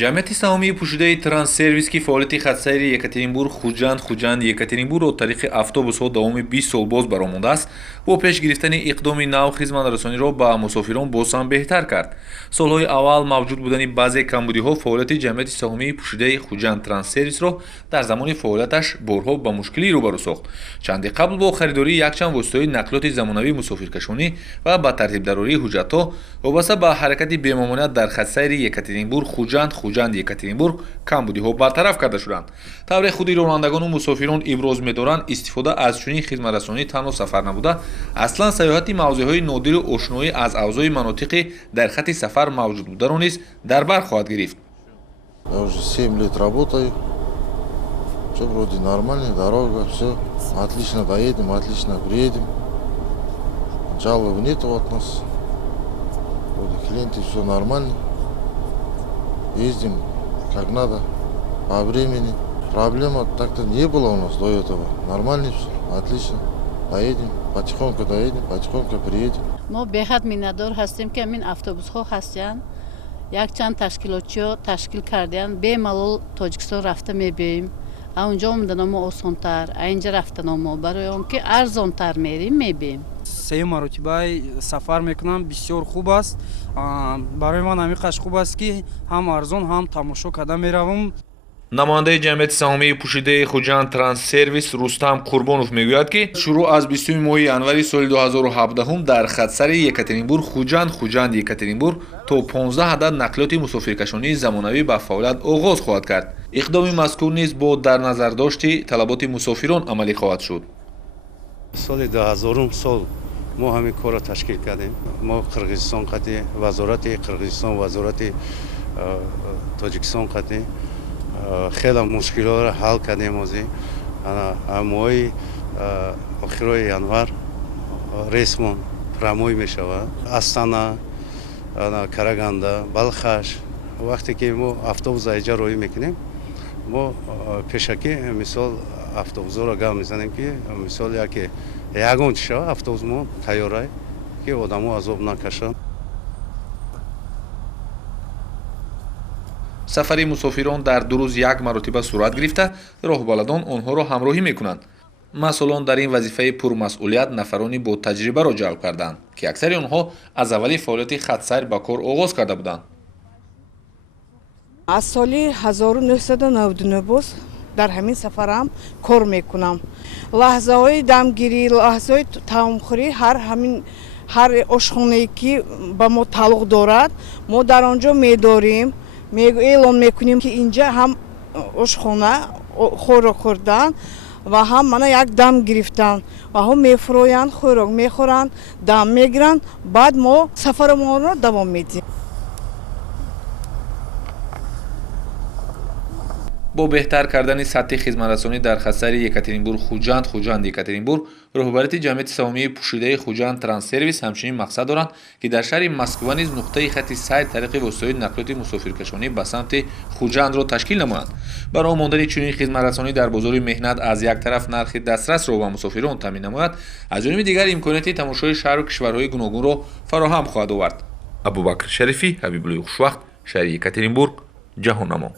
ҷамъияти саҳомии пӯшидаи Транссервис ки фаъолияти хатсайри Екатеринбург Хуҷанд Екатеринбургро тариқи автобусҳо давоми 20 сол боз баромондааст, бо пеш гирифтани иқдоми нав хизматрасониро ба мусофирон бозам беҳтар кард. Солҳои аввал мавҷуд будани баъзе камбудиҳо фаъолияти ҷамъияти саҳомии пӯшидаи Хуҷанд Транссервисро дар замони фаъолияташ борҳо ба мушкилӣ рӯбарӯ сохт. Чанде қабл бо харидории якчанд воситаҳои нақлиёти замонавӣ мусофиркашонӣ ва ба тартибдарории ҳуҷҷатҳо вобаста ба ҳаракати бемомоният дар хатсайри Екатеринбург Хуҷанд Екатеринбург камбудиҳо бартараф карда шуданд. тавре худи ронандагону мусофирон иброз медоранд, истифода аз чунин хизматрасонӣ танҳо сафар набуда, аслан саёҳати мавзеъҳои нодиру ошноӣ аз авзои манотиқи дар хати сафар мавҷуд бударо низ дар бар хоҳад гирифт. Я уже 7 лет работаю. Все вроде нормально, дорога, все отлично, доедем, отлично приедем. Жалоб нету от нас. Вроде клиенты, все нормально. Ездим как надо, по времени. Проблема так-то не было у нас до этого. Нормально все, отлично. Доедем, потихоньку доедем, потихоньку приедем. мо беҳад миннатдор ҳастем ки амин автобусҳо ҳастанд, якчанд ташкилотчиҳо ташкил кардаянд, бемалол Тоҷикистон рафта мебиёем. аунҷо омаданомо осонтар, аинҷа рафтаномо барои он ки арзонтар мерим мебием. 3 маротибаи сафар мекунам, бисёр хуб аст. Барои ман ҳамиқаш хуб аст ки ҳам арзон, ҳам тамошо карда меравам. намояндаи ҷамъияти саҳомии пӯшидаи Хуҷанд Транссервис Рустам Қурбонов мегӯяд ки шурӯъ аз 20 моҳи январи соли 2017 дар хатсари Екатеринбург Хуҷанд Екатеринбург то 15 адад нақлиёти мусофиркашонии замонавӣ ба фаъолият оғоз хоҳад кард. иқдоми мазкур низ бо дар назардошти талаботи мусофирон амалӣ хоҳад шуд. соли 2000 сол мо ҳамин корро ташкил кардем. мо Қирғизистон қати вазорати Қирғизистон, вазорати Тоҷикистон қати хеле мушкилотро ҳал кардем. моҳи охирои январ рейсмон прамой мешавад. Астана, Караганда, Балхаш. вақте ки мо автобус аиҷа роҳӣ мекунем, мо пешакӣ мисол автобусро гап мезанем ки мисол яке ягон чи шава автобус мо тайёрай ки одамо азоб накашанд. сафари мусофирон дар 2 рӯз як маротиба сурат гирифта, роҳбаладон онҳоро ҳамроҳӣ мекунанд. масъулон дар ин вазифаи пурмасъулият нафарони бо таҷрибаро ҷалб карданд ки аксари онҳо аз аввали фаъолияти хатсайр ба кор оғоз карда буданд. аз соли 1999 боз дар ҳамин сафарам кор мекунам. лаҳзаҳои дамгирӣ, лаҳзаҳои таомхӯрӣ, ҳар ошхонае ки ба мо тааллуқ дорад, мо дар он ҷо медорим, эълон мекунем ки инҷа ҳам ошхона хӯрок хӯрдан ва ҳам мана як дам гирифтан ва ҳо мефуроянд, хӯрок мехӯранд, дам мегиранд, баъд мо сафарамонро давом медиҳем. бо беҳтар кардани сатҳи хизматрасонӣ дар хатсайри Екатеринбург Хуҷанд Екатеринбург, роҳбарияти ҷамъияти саҳомии пӯшидаи Хуҷанд Транссервис ҳамчунин мақсад доранд ки дар шаҳри Москва низ нуқтаи хати сайр тариқи воситаҳои нақлиёти мусофиркашонӣ ба самти Хуҷандро ташкил намоянд. барои мондани чунин хизматрасонӣ дар бозори меҳнат аз як тараф нархи дастрасро ба мусофирон таъмин намояд, аз ҷониби дигар имконияти тамошои шаҳру кишварҳои гуногунро фароҳам хоҳад овард. абубакр шарифӣ, ҳабибуллои хушвақт, шаҳри Екатеринбург, ҷаҳоннамо.